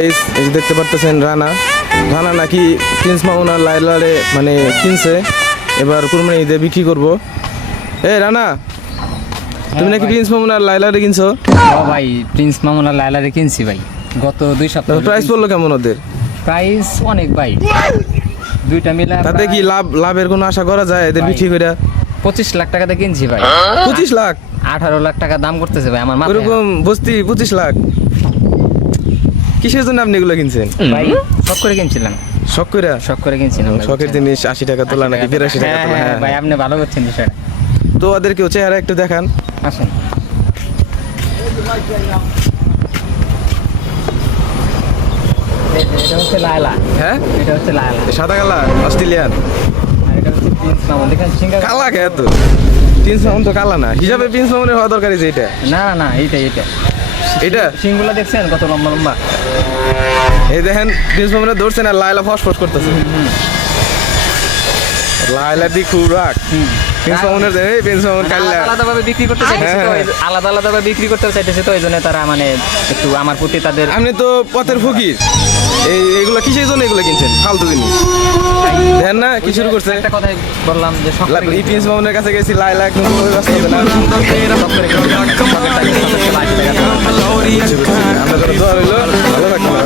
Guys, এই যে দেখতে পারতেছেন রানা নাকি প্রিন্স মামুন আর লাইলারে মানে কিনছে, এবার কুরবানি ঈদে বিক্রি করবো। রানা, তুমি নাকি প্রিন্স মামুন আর লাইলারে কিনছো? ভাই প্রিন্স মামুন আর লায়লারে কিনছি ভাই, গত 2 সপ্তাহ। প্রাইস পড়লো কেমন ওদের? প্রাইস অনেক ভাই, দুইটা মিলা তাতে কি লাভের কোনো আশা করা যায় এদের বিক্রি করে? 25 লাখ টাকাতে কিনছি ভাই। 25 লাখ? 18 লাখ টাকা দাম করতেছে ভাই আমার মাথায়। ওরকম বস্তি 25 লাখ? কিসের জন্য আপনি এগুলো কিনছেন ভাই? শখ করে কিনছিলাম। শখ করে কিনছিলাম ভাই, শখের বুঝছেন? জিনিস 80 টাকা তোলা নাকি 82 টাকা তোলা? হ্যাঁ ভাই, আপনি ভালো করছেন বিষয়টা। তো ওদেরকেও চেহারা একটু দেখান। আসেন। এটা হচ্ছে লায়লা। হ্যাঁ, এটা হচ্ছে লায়লা। সাদা কালা অস্ট্রেলিয়ান। আর এটা হচ্ছে প্রিন্স মামুন। দেখেন সিঙ্গার। কালা কে তো? প্রিন্স মামুন তো কালা না, হিসাবে প্রিন্স মামুনের হওয়া দরকার। যে এটা না না না, এইটা এটা সিংগুলা দেখছেন কত লম্বা লম্বা? এই দেখেন, প্রিন্স মামুনের ধরছেন আর লাইলা ফসফস করতেছে। লাইলা দি খুব রাগ। প্রিন্স মামুনের প্রিন্স মামুন কাল্লা আলাদাভাবে বিক্রি করতে চাইতেছে তো, হ্যাঁ। আলাদাভাবে বিক্রি করতে চাইতেছে তো, এই জন্য তারা মানে একটু আমার প্রতি তাদের। আপনি তো পথের ফকির, এইগুলো কিসের জন্য এগুলো কিনছেন? ফালতু জিনিস দেখেন না কি শুরু করছে। একটা কথাই বললাম যে শখ করে এই প্রিন্স মামুনের কাছে গেছি, লাইলা একদম ব্যস্ত হবে না। আমরা দোয়া রইলো, ভালো থাকবেন।